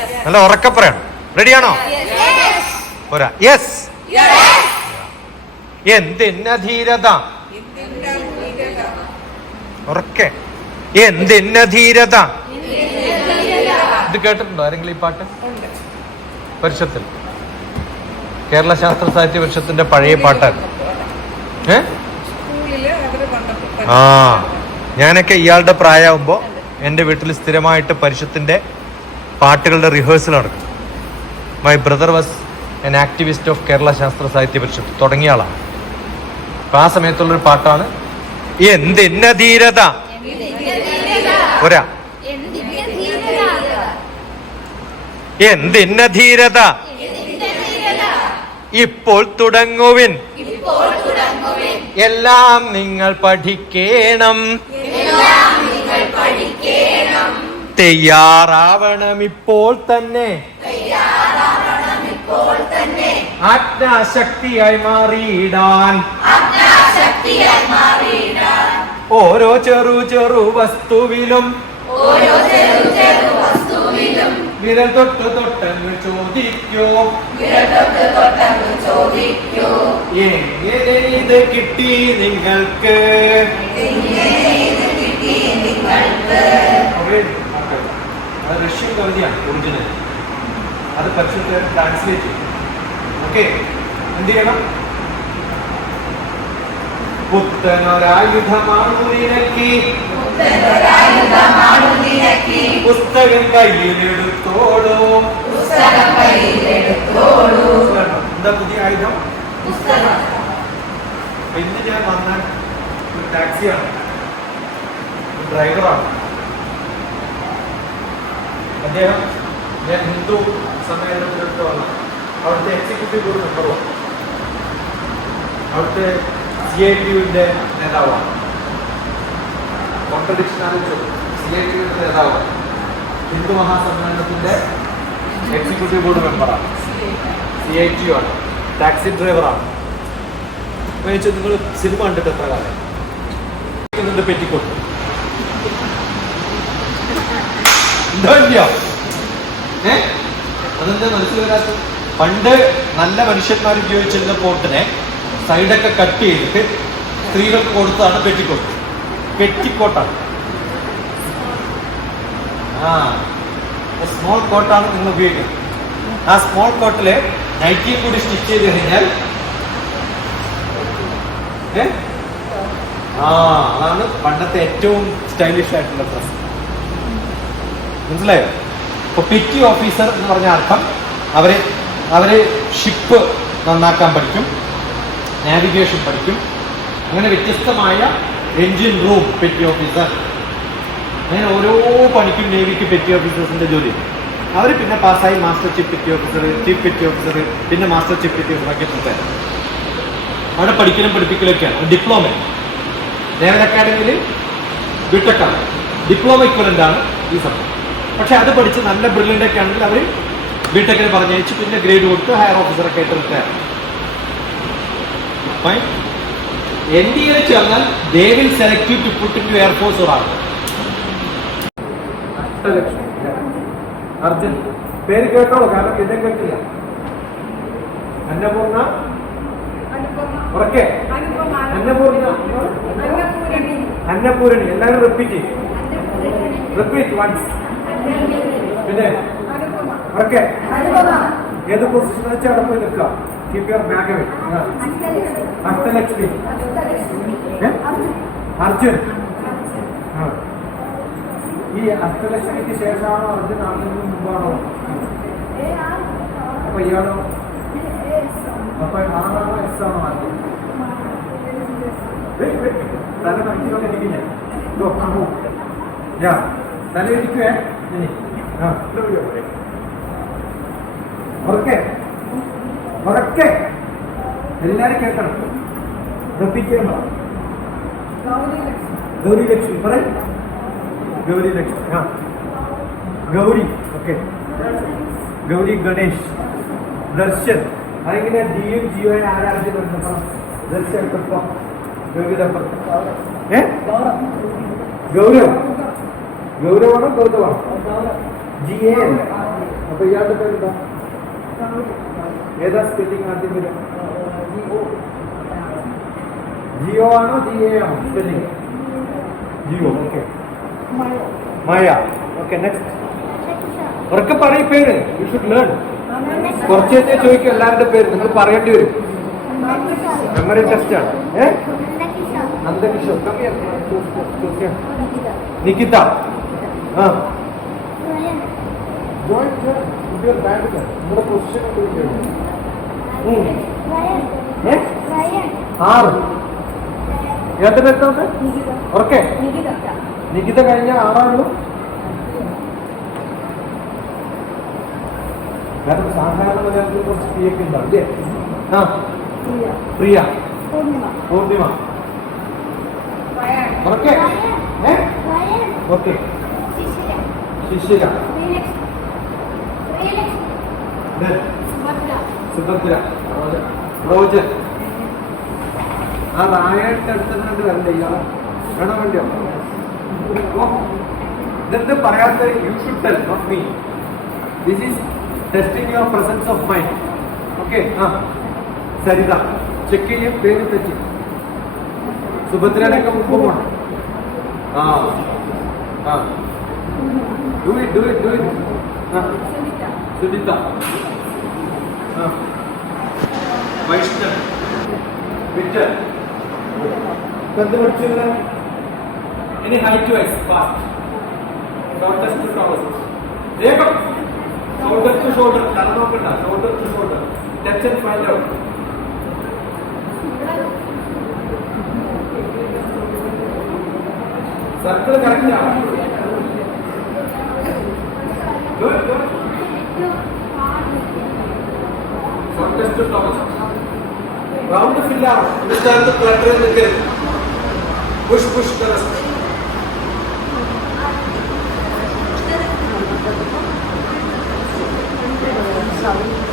നല്ല ഉറക്കെ പറയണം. റെഡിയാണോ പോരാ. യെസ് എന്തിന്ന ധീരത? ഉറക്കെ. എന്തിന്ന ധീരത? ഇത് കേട്ടിട്ടുണ്ടോ? ആരെങ്കിലും ഈ പാട്ട്? പരിഷത്തിൽ. കേരള ശാസ്ത്ര സാഹിത്യ പരിഷത്തിന്റെ പഴയ വന്നപ്പോ ആ. ഞാനൊക്കെ ഇയാളുടെ പ്രായമാകുമ്പോൾ എന്റെ വീട്ടിൽ സ്ഥിരമായിട്ട് പരിഷത്തിന്റെ പാട്ടുകളുടെ റിഹേഴ്സൽ നടക്കും my brother was an activist of Kerala Sastra Sahitya Parishad തുടങ്ങിയ ആളാണ്. അപ്പൊ ആ സമയത്തുള്ളൊരു പാട്ടാണ് എന്തിന്ന ധീരത? ഒരാ എന്തിന്ന ധീരത? ഇപ്പോൾ തുടങ്ങുവിൻ. എല്ലാം നിങ്ങൾ പഠിക്കേണം. തയ്യാറാവണം ഇപ്പോൾ തന്നെ. ആജ്ഞാശക്തിയായി മാറിയിടാൻ. ഓരോ ചെറു ചെറു വസ്തുവിലും. വിരൽ തൊട്ട് തൊട്ടങ്ങ് ചോദിക്കോ. എങ്ങനെ ഇത് കിട്ടി നിങ്ങൾക്ക്? ആൾക്കാർ. അത് റഷ്യൻ കവിതയാണ് ഒറിജിനൽ അത് പരിശുദ്ധ ട്രാൻസ്ലേറ്റ് ചെയ്യും ഓക്കെ എന്ത് ചെയ്യണം? പുത്തനൊരായുധമാണു നിനക്കി പുസ്തകം കയ്യിലെടുത്തോളൂ. എന്താ പുതിയ ആയുധം? ഇന്ന് ഞാൻ വന്ന ഒരു ടാക്സിയാണ് ഡ്രൈവറാണ് അദ്ദേഹം ഞാൻ ഹിന്ദു സമ്മേളനത്തിലൊക്കെ വന്ന അവിടുത്തെ എക്സിക്യൂട്ടീവ് ബോർഡ് മെമ്പറുമാണ് അവിടുത്തെ സി ഐ ടി യുവിന്റെ നേതാവാണ്. കോൺട്രഡിക്ഷൻ സി ഐ ടി യുവിന്റെ നേതാവാണ് ഹിന്ദു മഹാസമ്മേളനത്തിന്റെ എക്സിക്യൂട്ടീവ് ബോർഡ് മെമ്പറാണ് സി ഐ ടി യു ആണ്. ടാക്സി ഡ്രൈവറാണ് ചോദിച്ചു നിങ്ങൾ സിനിമ കണ്ടിട്ട് എത്ര കാലം എന്നിട്ട് പെറ്റിക്കോട്ട് എന്തോ ഇല്ലയോ ഏ അതെന്താ മനസ്സിൽ പണ്ട് നല്ല മനുഷ്യന്മാർ ഉപയോഗിച്ചിരുന്ന പോട്ടിനെ സൈഡൊക്കെ കട്ട് ചെയ്തിട്ട് സ്ത്രീകൾക്ക് കൊടുത്തതാണ് പെറ്റിക്കോട്ട്. പെറ്റിക്കോട്ടാണ്. ആ സ്മോൾ കോട്ടാണ് നിങ്ങൾ ഉപയോഗിക്കുന്നത്. ആ സ്മോൾ കോട്ടിൽ നൈറ്റിയും കൂടി സ്റ്റിച്ച് ചെയ്ത് കഴിഞ്ഞാൽ ആ അതാണ് പണ്ടത്തെ ഏറ്റവും സ്റ്റൈലിഷ് ആയിട്ടുള്ള ഡ്രസ് മനസ്സിലായോ? ഇപ്പൊ പെറ്റി ഓഫീസർ എന്ന് പറഞ്ഞ അർത്ഥം അവർ അവർ ഷിപ്പ് നന്നാക്കാൻ പഠിക്കും നാവിഗേഷൻ പഠിക്കും. അങ്ങനെ വ്യത്യസ്തമായ എഞ്ചിൻ റൂം പെറ്റി ഓഫീസർ അങ്ങനെ ഓരോ പണിക്കും നേവിക്ക് പെറ്റി ഓഫീസേഴ്സിന്റെ ജോലി. അവർ പിന്നെ പാസ്സായി master chief petty officer chief petty officer പിന്നെ മാസ്റ്റർ ചീഫ് പെറ്റി ഓഫീസർ ഒക്കെ പ്രിപ്പയർ അവിടെ പഠിക്കലും പഠിപ്പിക്കലൊക്കെയാണ്. ഡിപ്ലോമ നേവൽ അക്കാഡമിയിൽ ബിടെക്കാണ് ഡിപ്ലോമ ഇക്വലന്റ് ആണ്. ഈ സമയം പക്ഷെ അത് പഠിച്ച് നല്ല ബ്രില്യന്റ് ഒക്കെ ആണെങ്കിൽ അവർ ബിടെക്കിന് പറഞ്ഞയച്ച്. പിന്നെ ഗ്രേഡ് കൊടുത്ത് ഹയർ ഓഫീസറൊക്കെ ആയിട്ട് retire fine N D A ചേർന്നാൽ they will select you to put into air force or army Arjun പേര് കേട്ടോളൂ കാരണം ഇതേ കേട്ടില്ല. അന്നപൂർണ? ഉറക്കെ. അന്നപൂർണ? അന്നപൂരണി. എല്ലാവരും റിപ്പീറ്റ് ചെയ്യും റിപ്പീറ്റ് വൺസ് പിന്നെ ഉറക്കെ ഏത് പൊസിഷൻ വെച്ചാൽ അവിടെ പോയി നിൽക്കുക keep your bag away Ashtalakshmi? Arjun. ഈ അഷ്ടലക്ഷ്മിക്ക് ശേഷമാണോ അർജുൻ അർജുനു മുമ്പാണോ അപ്പൊ ഇയാളോ അപ്പൊ ആറാണോ എസ് ആണോ ആദ്യം. തല മനസ്സിലൊക്കെ ഇരിക്കില്ല. തല ഇരിക്കുവേ. ഉറക്കെ. ഉറക്കെ. എല്ലാരും കേൾക്കണം. റപ്പിക്കണോ ഗൗരി ലക്ഷ്മി. പറ ഗൗരി ലക്ഷ്മി. ആ. ഗൗരി. ഓക്കെ. ഗൗരി ഗണേഷ്. ദർശൻ. അതെങ്ങനെ ഡിയും ജിയോയെ ആരാധ്യ ബന്ധപ്പെടാം ദർശൻ കൃപ്പം ഗൗരിതപ്പുറം ഏ? ഗൗരവ് ഗൗരവാണോ ഗൗരവാണോ ജി എ അല്ല? അപ്പൊ ഇയാളുടെ പേരെന്താ? ഏതാ സ്പെല്ലിംഗ് ആദ്യം വരും ജിയോ ആണോ ജി എ ആണോ spelling Jio okay Maya okay next ഉറക്കെ പറയ പേര്. യു ഷുഡ് ലേൺ കുറച്ചേ ചോദിക്കും എല്ലാവരുടെ പേര്. നിങ്ങൾ പറയേണ്ടി വരും. മെമ്മറി ടെസ്റ്റ് ആണ്. ഏ? നന്ദകിഷോർ. come ആറ്. ഏത് പേരുണ്ട് ഉറക്കെ? നികിത കഴിഞ്ഞ ആറാണല്ലോ. കാരണം സാധാരണ മലയാളത്തിൽ കുറച്ച് പി ഒക്കെ ഉണ്ടാവും അല്ലേ? ആ. പ്രിയ. പൂർണിമ. Okay okay. ശിശിര ഇത് സുഭദ്ര റോജൻ. റോജൻ ആ നായയുടെ അടുത്തുകൊണ്ട് വരണ്ടേ ഇയാളെ വേണോ വേണ്ടിയോ ഓ, ഇതെന്ത് പറയാത്ത you should tell not me this is testing your presence of mind okay ആ സരിത ചെക്ക് ചെയ്യും പേര് തെറ്റി സുഭദ്രയുടെ ഒക്കെ മുമ്പ് പോണം ആ ആ do it do it do it ആ സുനിത ആ വൈഷ്ണവ് വിക്ടർ എന്ത് പഠിച്ചത് ഇനി height wise fast shortest tallest വേഗം ഷോൾഡർ ടു ഷോൾഡർ തല നോക്കണ്ട shoulder to shoulder touch and find out circle correct ആണ് Good, good. Some test to stop. Round the fill out. Understand the pattern again. Push, push, thrust. Sorry.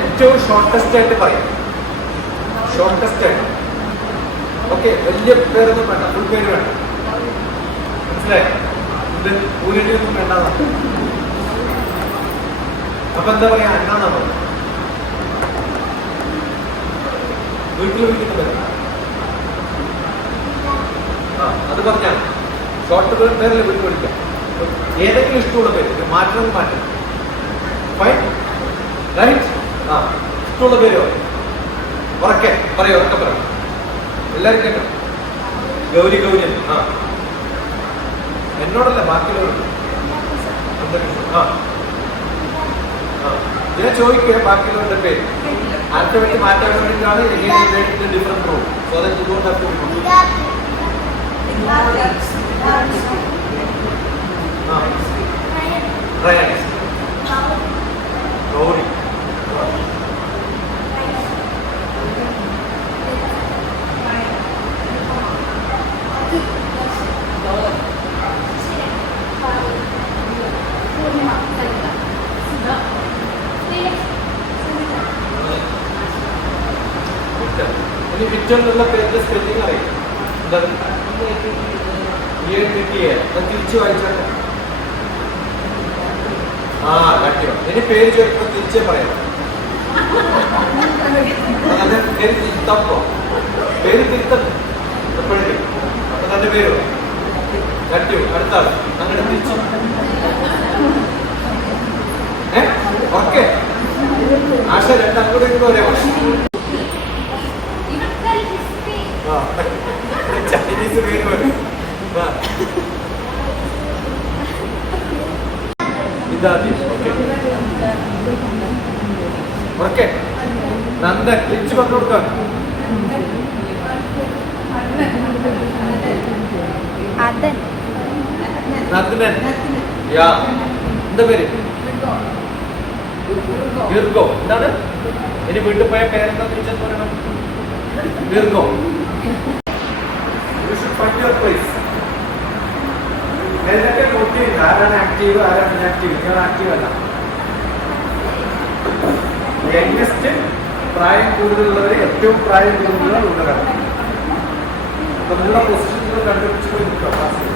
ഏറ്റവും shortest ആയിട്ട് പറയാം. Shortest ആയിട്ട്. Okay വലിയ പേരൊന്നും വേണ്ട. ഫുൾ പേര് വേണ്ട. മനസ്സിലായി? ഊരടിയൊന്നും വേണ്ട അപ്പൊ എന്താ പറയാ? അന്നാന്നാ നമ്മൾ വീട്ടിൽ വിളിക്കുന്ന പേര് ആ അത് പറഞ്ഞാൽ ഷോർട്ട് പേരിൽ വീട്ടിൽ വിളിക്കാം ഏതെങ്കിലും ഇഷ്ടമുള്ള പേര്. ഇത് മാറ്റണം മാറ്റണം. ഫൈൻ റൈറ്റ് ആ ഇഷ്ടമുള്ള പേരോ? ഉറക്കെ പറയോ ഉറക്കെ പറയും. എല്ലാവരും കേട്ടോ ഗൗരി ഗൗരി. ആ. എന്നോടല്ല ബാക്കിയുള്ളവരുണ്ട് ആ. ആ. ഞാൻ ചോദിക്കുക ബാക്കിയുള്ളവരുടെ പേര്. ആൽഫബറ്റ് മാറ്റാൻ വേണ്ടിയിട്ടാണ് different room so that you don't have to ആ. റയൻ ഗൗരി. വിക്ടർ ഇനി വിക്ടർ എന്നുള്ള പേരിന്റെ സ്പെല്ലിംഗ് അറിയാം എന്താണ് എ ടി എ അത് തിരിച്ചു വായിച്ചാൽ ആ കട്ടിയോ ഇനി പേര് ചോദിക്കുമ്പോൾ തിരിച്ചേ പറയാം. അത് പേര് തിരുത്തപ്പോ. പേര് തിരുത്തണം എപ്പോഴും അപ്പൊ തന്റെ പേര് കട്ടിയോ അടുത്ത ആൾ അങ്ങനെ തിരിച്ചു. ഏ? ഓക്കെ. ആശ രണ്ടാം കൂടെ ഒരേ ചൈനീസ് പേര് ആ. ഇതാദ്യം ഓക്കെ. ഓക്കെ. നന്ദൻ തിരിച്ചു പറഞ്ഞു കൊടുക്കാം. നന്ദനൻ. യാ എന്താ പേര്? ഗിർഗോ എന്താണ്? ഇനി വീട്ടിൽ പോയ പേരെന്താ തിരിച്ചെന്ന് പറയണം. ദീർഘോ. നേരത്തെ നോക്കി? ആരാണ് ആക്റ്റീവ് ആരാണ് ഇനാക്റ്റീവ് നിങ്ങൾ ആക്റ്റീവ് അല്ല. യങ്സ്റ്റ് പ്രായം കൂടുതലുള്ളവർ ഏറ്റവും പ്രായം കൂടുതലുള്ള ഉള്ളവരാണ് അപ്പൊ നിങ്ങളുടെ പൊസിഷനുകൾ കണ്ടുപിടിച്ച് നിൽക്കുക ക്ലാസ്സിൽ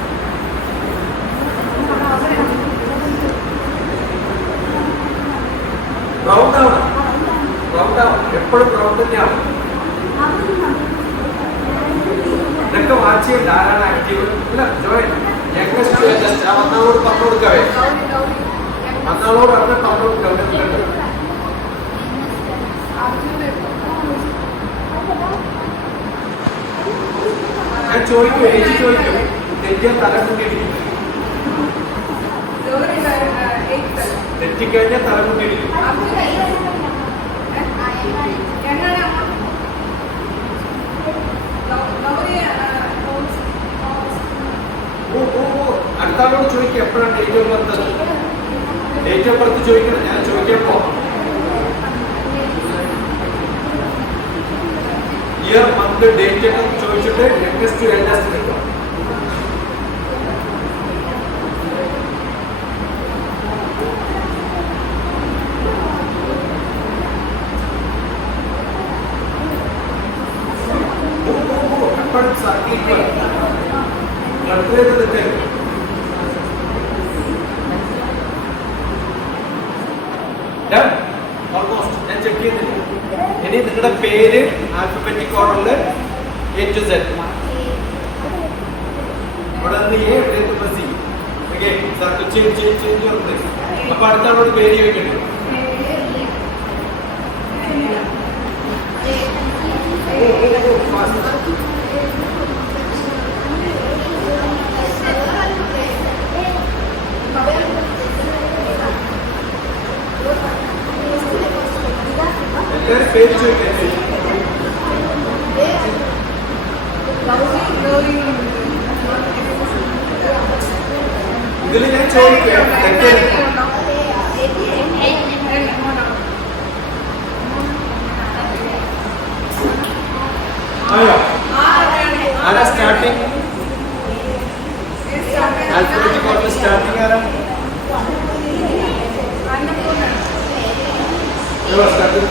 റൗണ്ട് ആവണം റൗണ്ട് ആവണം എപ്പോഴും റൗണ്ട് തന്നെയാണ്. ഇതൊക്കെ വാച്ച് ചെയ്യേണ്ട ആരാണ് ആക്റ്റീവ് ഇല്ല ജോയിൻ യങ്സ്റ്റ് ജസ്റ്റ് ആ വന്നാളോട് പറഞ്ഞു കൊടുക്കാവേ. വന്നാളോട് അങ്ങനെ പറഞ്ഞു കൊടുക്കാവേ എന്തുണ്ട്? അർജുന ഞാൻ ചോദിക്കും എനിക്ക് ചോദിക്കും. തെറ്റിയ തല എയ്റ്റ് തെറ്റിക്കഴിഞ്ഞാൽ തല കൊണ്ടിരിക്കും അർജുന എന്നാണ് അമ്മ ഗൗ- ഗൗരി ഓ ഓ ഓ. അടുത്ത ആളോട് ചോദിക്കുക എപ്പോഴാണ് date of birth date of birth ചോദിക്കണം. பெட்டிக்கோடலில் ஏ டு செட் தொடர்ந்து ஏ எடுத்து பசி okay sir change change change வருது அப்போ அடுத்த ஆளோட பேரி வைக்கணும் பேச்சு ആയോ ആരാ സ്റ്റാർട്ടിങ് ആൽഫബറ്റിക് ഓർഡർ സ്റ്റാർട്ടിങ് ആരാ എവിടെ സ്റ്റാർട്ടിങ്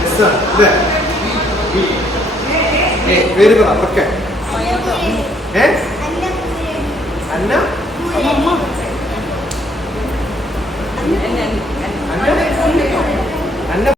യെസ് സർ ഇല്ലേ ബി എ പേര് പറ ഓക്കെ ഏ